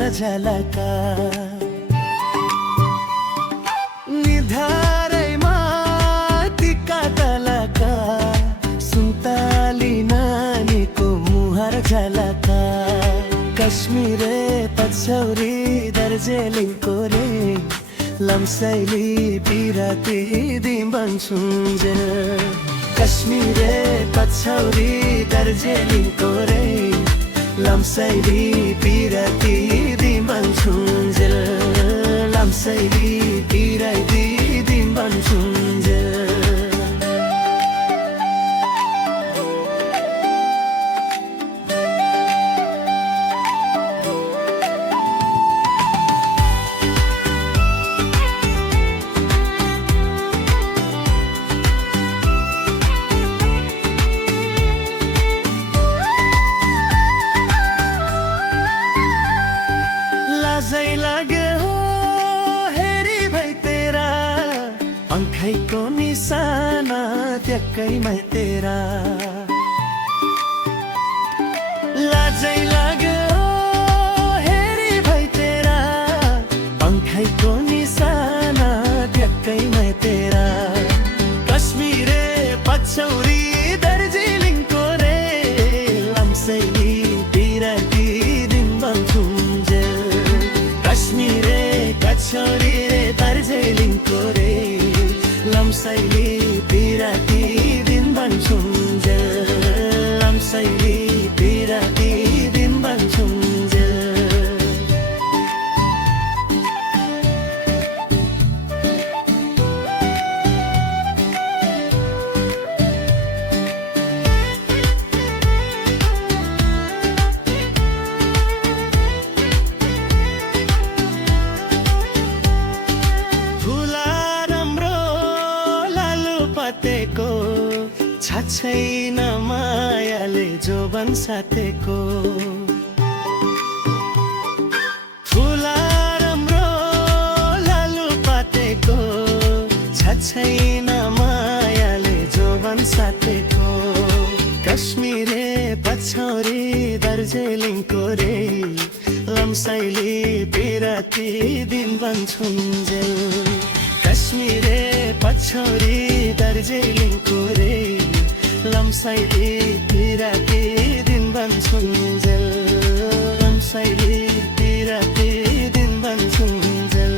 मुहार झलका निधारैमा टिका तलका सुन्तली नानीको मुहार झलका कश्मीरे पछौरी दार्जिलिङको रे लम्साइली बिराती दिम्बन्छुन्जेल कश्मीरे पछौरी दार्जिलिङको रे लम्साइली बिराती दिम्बन्छुन्जेल लम्साइली बिराती दिम्बन्छुन्जेल लाजै लागे हो हेरी भाइ तेरा आँखैको निशाना ट्याक्कैमा तेरा लाजै लागे हो हेरी भाइ तेरा आँखैको निशाना ट्याक्कैमा तेरा कश्मीरे पछौरी दार्जिलिङको रे लम्साइली बिराती दिम्बन्छुन्जेल कश्मीरे कछौरी रे दार्जिलिङको रे लम्साइली बिराती दिम्बन्छुन्जेल लम्साइली बिराती दिम्बन्छुन्जेल पतेको छैन मायाले जोबन साथेको फुला राम्रो लालु पातेको छैन मायाले जोबन साथेको कश्मीरे पछौरी दार्जिलिङको रे लम्साइली बिराती दिम्बन्छुन्जेल कश्मीरे पछौरी दार्जिलिङको रे लम्साइली बिराती दिम्बन्छुन्जेल लम्साइली बिराती दिम्बन्छुन्जेल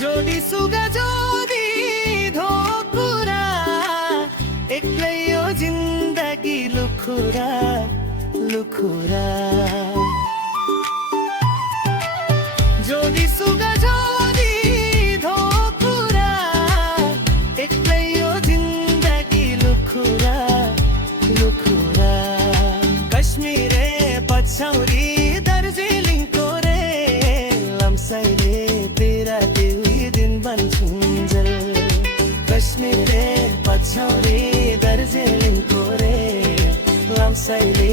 जोडी सुगा जोडी धोकुरा एक्लै यो जिन्दगी लुखुरा लुखुरा जोडी सुगा जोडी धोकुरा एक्लै यो जिन्दगी लुखुरा लुखुरा कश्मीरे पछौरी दार्जिलिङको रे लम्साइले बिराती दिम्बन्छुन्जेल कश्मीरे पछौरी दार्जिलिङको रे लम्साइली